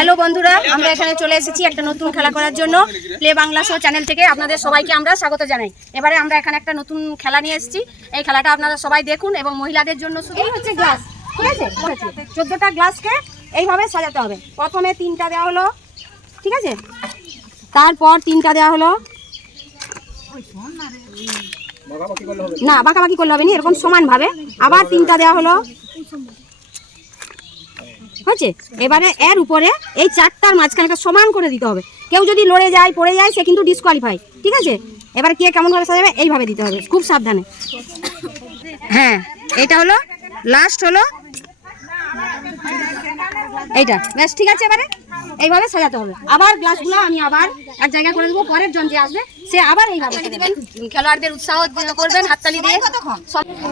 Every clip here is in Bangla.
হ্যালো বন্ধুরা, আমরা এখানে চলে এসেছি একটা নতুন খেলা করার জন্য। প্লে বাংলা শো চ্যানেল থেকে আপনাদের সবাইকে আমরা স্বাগত জানাই। এবারে আমরা এখানে একটা নতুন খেলা নিয়ে এসেছি। এই খেলাটা আপনারা সবাই দেখুন এবং মহিলাদের জন্য শুধু হচ্ছে গ্লাস, ঠিক আছে? 14টা গ্লাসকে এইভাবে সাজাতে হবে। প্রথমে 3টা দেওয়া হলো, ঠিক আছে? তারপর 3টা দেওয়া হলো, না বাঁকাবাকি করলে হবে না, এরকম সমানভাবে আবার 3টা দেওয়া হলো, হচ্ছে? এবারে এর উপরে এই 4টার মাঝখানে সমান করে দিতে হবে। কেউ যদি লড়ে যায় পড়ে যায় সে কিন্তু ডিসকোয়ালিফাই, ঠিক আছে? এবার কে কেমন ভাবে সাজাবে এইভাবে দিতে হবে, খুব সাবধানে। হ্যাঁ, এটা হলো লাস্ট, হলো এইটা, বেশ ঠিক আছে। এবারে এইভাবে সাজাতে হবে। আবার গ্লাসগুলো আমি আবার এক জায়গায় করে দেবো, পরের জন যে আসবে সে আবার এইভাবে দিবেন। খেলোয়াড়দের উৎসাহ করবেন হাততালি দিয়ে।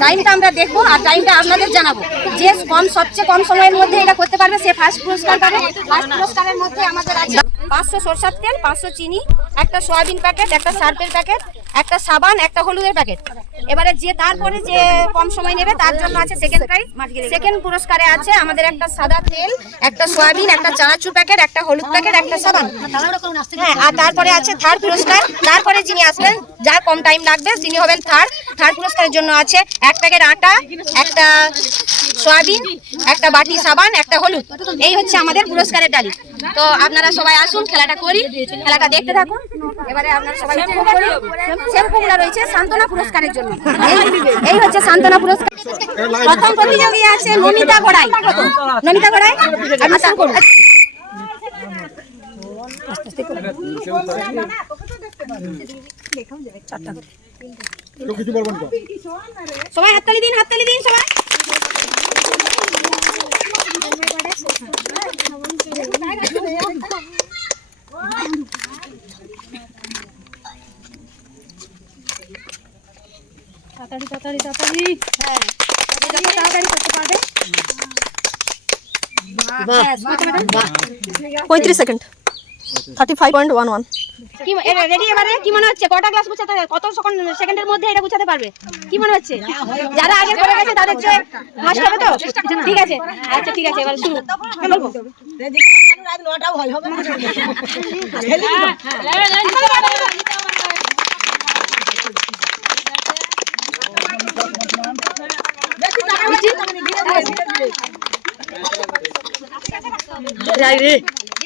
টাইমটা আমরা দেখবো আর টাইমটা আপনাদের জানাবো। যে সবচেয়ে কম সময়ের মধ্যে এটা করতে পারবে সে ফার্স্ট পুরস্কার পাবে। ফার্স্ট পুরস্কারের মধ্যে আমাদের আছে 500 সরষের তেল, 500 চিনি, একটা সয়াবিন প্যাকেট, একটা সার্ফের প্যাকেট, একটা সাবান, একটা হলুদের প্যাকেট। এবারে যে তারপরে যে কম সময় নেবে তার জন্য আছে সেকেন্ড প্রাইজ। সেকেন্ড পুরস্কারে আছে আমাদের একটা সাদা তেল, একটা সয়াবিন, একটা চানাচুর প্যাকেট, একটা হলুদ প্যাকেট, একটা সাবান। হ্যাঁ, আর তারপরে আছে থার্ড পুরস্কার। তারপরে যিনি আসবেন, যার কম টাইম লাগবে তিনি হবেন থার্ড পুরস্কারের জন্য আছে 1 প্যাকেট আটা, একটা সয়াবিন, একটা বাটি সাবান, একটা হলুদ। এই হচ্ছে আমাদের পুরস্কারের ডালি। তো আপনারা সবাই আসুন, খেলাটা করি, খেলাটা দেখতে থাকুন। এবারে আপনারা সবাই শ্যাম্পুগুলো রয়েছে সান্ত্বনা পুরস্কারের জন্য। এই হচ্ছে সান্ত্বনা পুরস্কার। প্রথম প্রতিযোগী আছে নমিতা গড়াই। নমিতা গড়াই, আপনি শুরু করুন। সবাই হাততালি দিন, হাততালি দিন সবাই। তাড়াতাড়ি হ্যাঁ, যত তাড়াতাড়ি করতে পারবে। 35 সেকেন্ড, 35.11। কি রেডি? এবারে কি মনে হচ্ছে কটা গ্লাস গুছাতে হবে? কত সেকেন্ডের মধ্যে এটা গুছাতে পারবে কি মনে হচ্ছে? যারা আগে করে গেছে তাদের চেয়ে ফাস্ট হবে তো? ঠিক আছে, আচ্ছা ঠিক আছে, এবারে শুরু।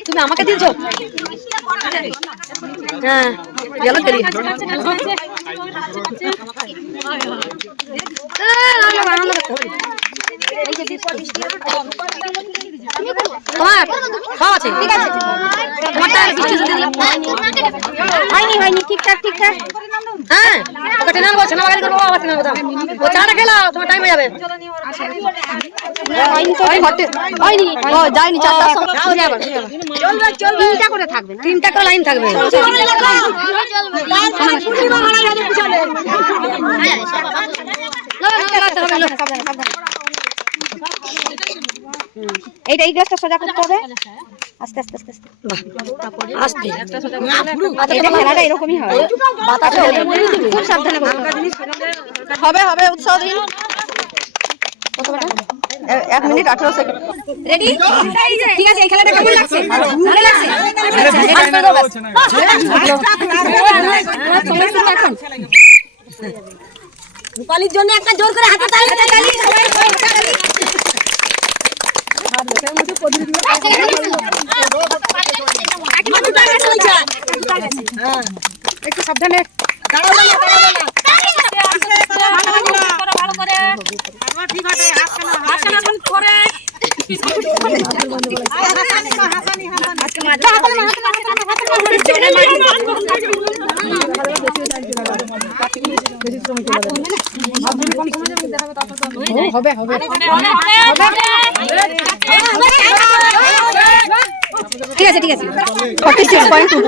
তুমি আমাকে দিয়েছো? হ্যাঁ, গেল করি। তোমার সব আছে, ঠিক আছে? হয়নি, ঠিকঠাক। হ্যাঁ, ওকে টেনে আনবো, ছেনা বাগানি করবো, আবার টেনে আনবো। ও চাটা খেলা, তোমার টাইম হয়ে যাবে। হয়নি, ও যায়নি, 4টার সময় চলবে, 3টা করে থাকবে, 3টা করে লাইন থাকবে। এইটা এই গ্লাসটা সোজা করতে হবে, আস্তে আস্তে। খেলাটা এরকমই হয়, খুব সাবধানে হবে। উৎসাহ দিন। 1 মিনিট 18 সেকেন্ড। রেডি? ঠিক আছে, এই খেলাটা কেমন লাগছে? ভালো লাগছে? এখন রূপালীর জন্য একটা জোর করে হাতে তালি। একটু সাবধানে হবে। ঠিক আছে 46.2।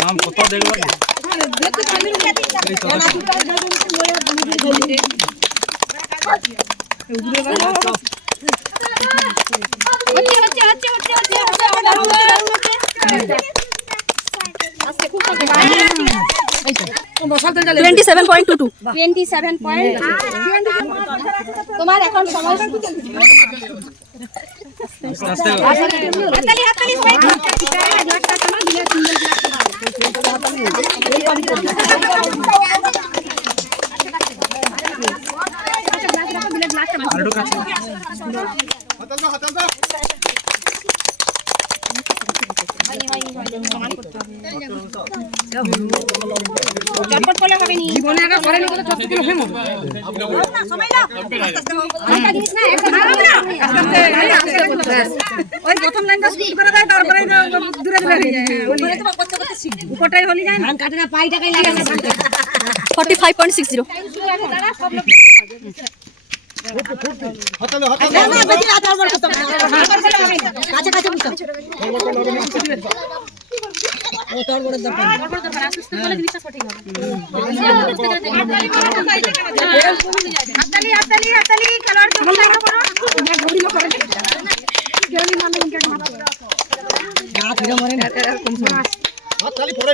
নাম কত দেখবা? বসাতে 27.22 তোমার এখন সময় হাততালি হাততালি সবাই চটপট করলে হবে নি জীবনে আগে করে নিতে চটপট করে হেমো না সময় দাও একটা জিনিস না একটা ওই প্রথম লাইনটা স্কিপ করে দেয় তারপরে দূরে দূরে হয়ে যায় ওই তো করতে করতে শিখ উপরটাই হলি যায় ধান কাটে না পাইটাকাই লাগে 45.60 দাদা সব লোক হাতলে হাতলে না বেশি রাত আর করতে কাছে কাছে বুঝছো ও তোর বড় দরকার আস্তে করে জিনিসটা সঠিক হবে হাততালি হাততালি হাততালি খেলোয়াড় কে লাইন করো না ঘড়ি করে গেলি মানে ইনকে মাথা না ফিরে মরে না এরকম হাততালি পড়ে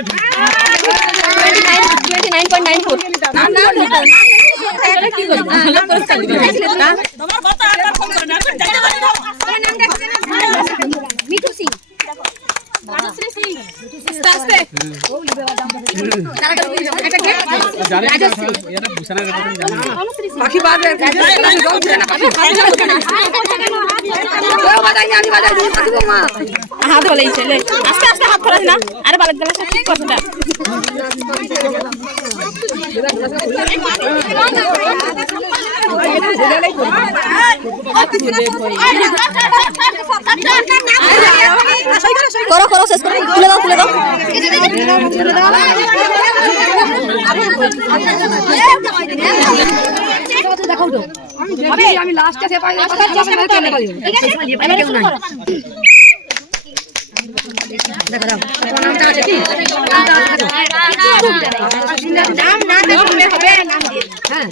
29.94 না না এটা কি বল তোমার কথা আর ফোন করে না নাম দেখ মিঠু সিং রাজশ্রী সিং আস্তে এটা কে রাজশ্রী এটা ভূষণের কথা জানি বাকি বাদ আমি বাজাই দিই মা হাত বলেই ছেলে আস্তে আস্তে হাত ধরাস না আরে বালক গলা ঠিক করছ না করো করো শেষ করো তুলে দাও দেখাও তো আমি লাস্টে সে পাই নামটা আছে কি নাম না দেখবে হবে নাম দিয়ে হ্যাঁ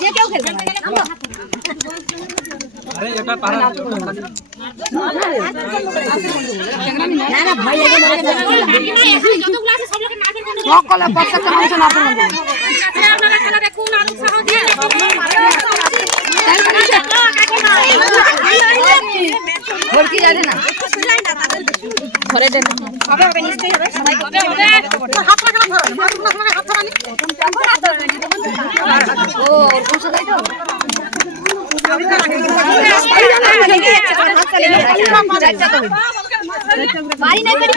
যে কেউ খেলবে আরে এটা পারা না না ভাই আগে মরে যতগুলো আছে সব লোকে না খেলবে সকলে প্রত্যেকটা মানুষ না পড়বে আপনারা খেলা দেখুন আর উৎসাহ দিয়ে ভর্তি যাবে না ঘরে দেন হবে হবে নিশ্চয়ই হবে সবাই হবে হবে হাত পা কেন ধরো হাত ধরানি ও কোন সাথে তো বাড়ি নাই করি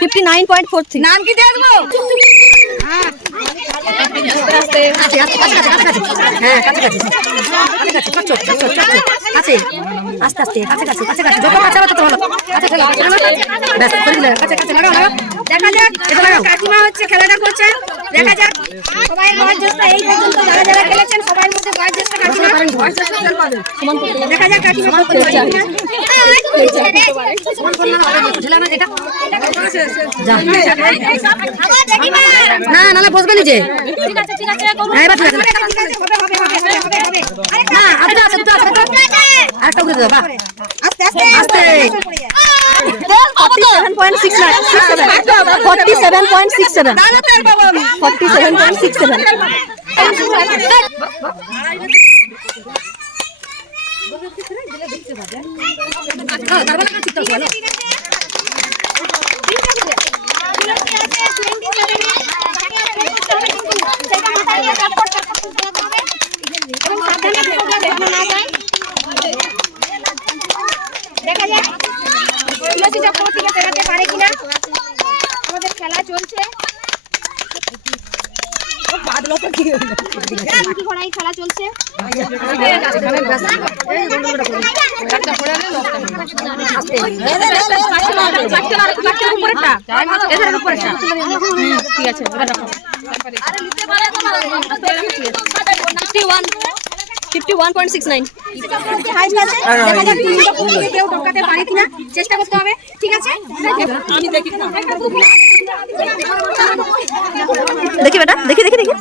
59.43 নাম কি দেখবো হ্যাঁ আস্তে আস্তে হ্যাঁ কাছে আস্তে আস্তে কাছে যত কাছে তত ভালো আচ্ছা চলো ব্যাস করে দিলে কাছে লাগাও দেখা যাক কাকিমা হচ্ছে খেলাটা করছে দেখা যাক সবাই বয়োজ্যেষ্ঠ এই পর্যন্ত যারা যারা খেলেছেন সবার মধ্যে বয়োজ্যেষ্ঠ কাকিমা খেল পাবে দেখা যাক কাকিমা কত পারে সমান করলে না হবে ঝেলা না এটা যা না না বসবে নিজে ঠিক আছে হ্যাঁ এবার ঠিক আছে হবে না আচ্ছা আরেকটা উঠে দাও বাহ আস্তে 47.67 দেখা যাক তুলসী চক্রবর্তীকে ফেরাতে পারে কিনা আমাদের খেলা চলছে খেলা চলছে ঠিক আছে 51.69 কেউ টপকাতে পারে কিনা চেষ্টা করতে হবে ঠিক আছে আমি দেখি দেখি বেটা, দেখি দেখি দেখি।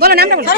বলো নামটা বলো।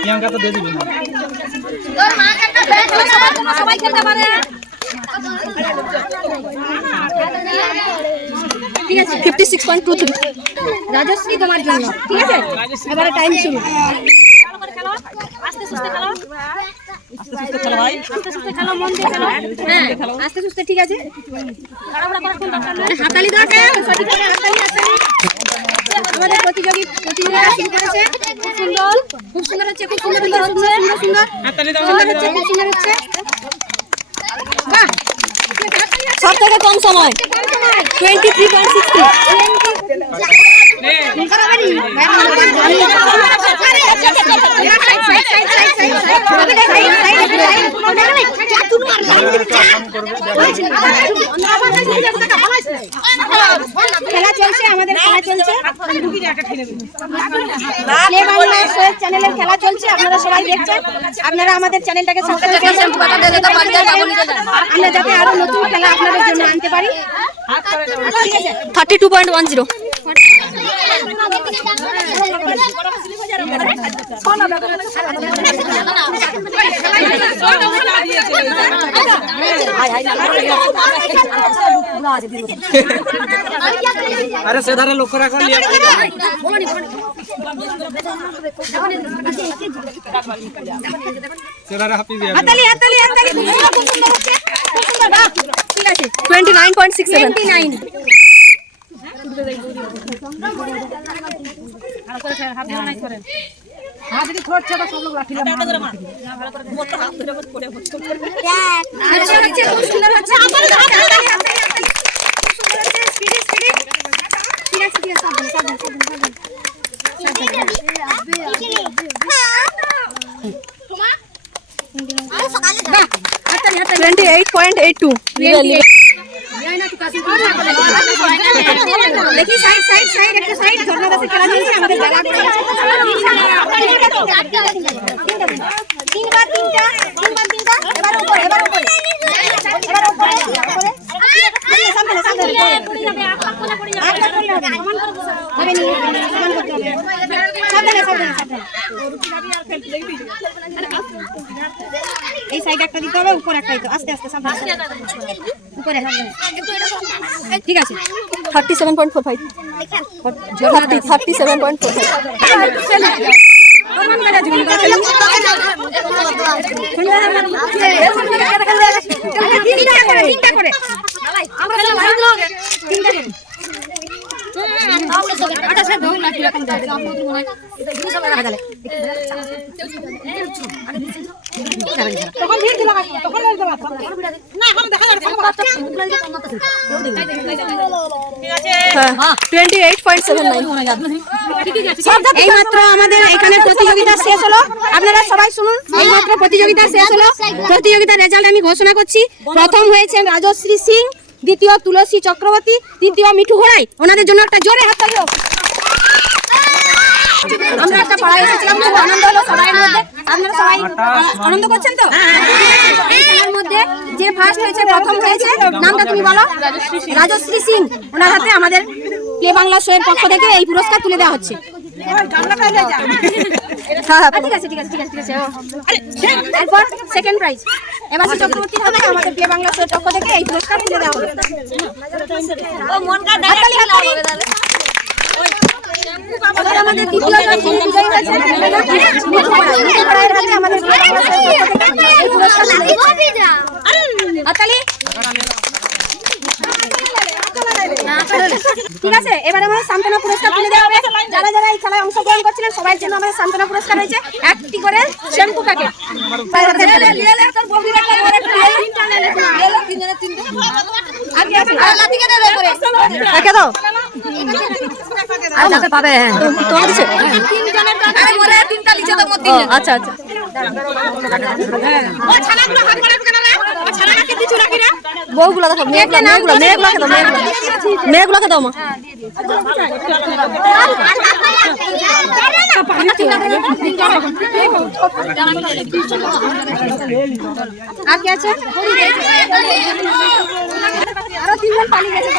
প্রিয়াঙ্কা তো দিয়ে দিবি না। 56.23 রাজশ্রী তোমার জন্য, ঠিক আছে? এবারে টাইম শুরু। আস্তে সুস্তে ঠিক আছে। হাতালি দরকার, সঠিক করে হাতালি। আমাদের প্রতিযোগিতা শুরু করেছে। খুব সুন্দর হচ্ছে, খুব সুন্দর হচ্ছে। বাহ, সব থেকে কম সময় 23.60। খেলা চলছে, আমাদের খেলা চলছে, চ্যানেলের খেলা চলছে। আপনারা সবাই দেখছেন, আপনারা আমাদের চ্যানেলটাকে সাবস্ক্রাইব করছেন, আমরা যাতে আরো নতুন খেলা আপনাদের জন্য আনতে পারি। 32.10। আরে সেধারে লক্ষ্য রাখো। সেধারে হাফিজ দিয়ে হাতালি। খুব সুন্দর হচ্ছে, খুব সুন্দর। বাহ, ঠিক আছে। 29.67। 29। Happy 28.82। দেখি সাইড একটা সাইড ঝর্ণা দাসের খেলা চলছে আমাদের জায়গা করে। তিনবার তিনটা এবার উপরে এই সাইড একটা দিতে হবে, উপরে একটা দিতে। আস্তে উপরে ঠিক আছে। 37.45। 37.45। তখন ভিড় দিলাম, তখন না এখন দেখা যাচ্ছে। ঠিক আছে। এইমাত্র আমাদের এখানে প্রতিযোগিতা শেষ হলো, আপনারা সবাই শুনুন। এইমাত্র প্রতিযোগিতা শেষ হলো, প্রতিযোগিতার রেজাল্ট আমি ঘোষণা করছি। প্রথম হয়েছেন রাজশ্রী সিং, দ্বিতীয় তুলসী চক্রবর্তী, তৃতীয় মিঠু ঘোড়াই। ওনাদের জন্য একটা জোরে হাততালি হোক। আমরা একটা পাড়ায় এসেছিলাম, খুব আনন্দ হলো সবাইয়ের মধ্যে। আপনারা সবাই আনন্দ করছেন তো? এই খেলার মধ্যে যে ফার্স্ট হয়েছে, প্রথম হয়েছে, নামটা তুমি বলো। রাজশ্রী সিং। ওনার হাতে আমাদের প্লে বাংলা শোয়ের পক্ষ থেকে এই পুরস্কার তুলে দেওয়া হচ্ছে। ঠিক আছে, ঠিক আছে, ঠিক আছে, ঠিক আছে। এরপর সেকেন্ড প্রাইজ এবার চক্রবর্তী হবে, আমাদের প্লে বাংলা শোয়ের পক্ষ থেকে এই পুরস্কার তুলে দেওয়া হবে। এবার আমাদের দ্বিতীয় জন যিনি বিজয়ী হয়েছে, মিঠু ঘোড়াই। মিঠু ঘোড়াইয়ের হাতে আমাদের প্লে বাংলা শোয়ের পক্ষ থেকে এই পুরস্কার তুলে দেওয়া হবে। হাততালি। ঠিক আছে, এবার আমাদের সান্ত্বনা পুরস্কার তুলে দেওয়া হবে। যারা যারা এই খেলায় অংশগ্রহণ করছিলেন সবাই জন্য আমাদের সান্ত্বনা পুরস্কার রয়েছে একটি করে শ্যাম্পু প্যাকেট। আচ্ছা আচ্ছা, বউগুলো দেখো, মেয়েগুলোকে দাও মা। আর কি আছে? আরো তিনজন পালিয়ে গেছে।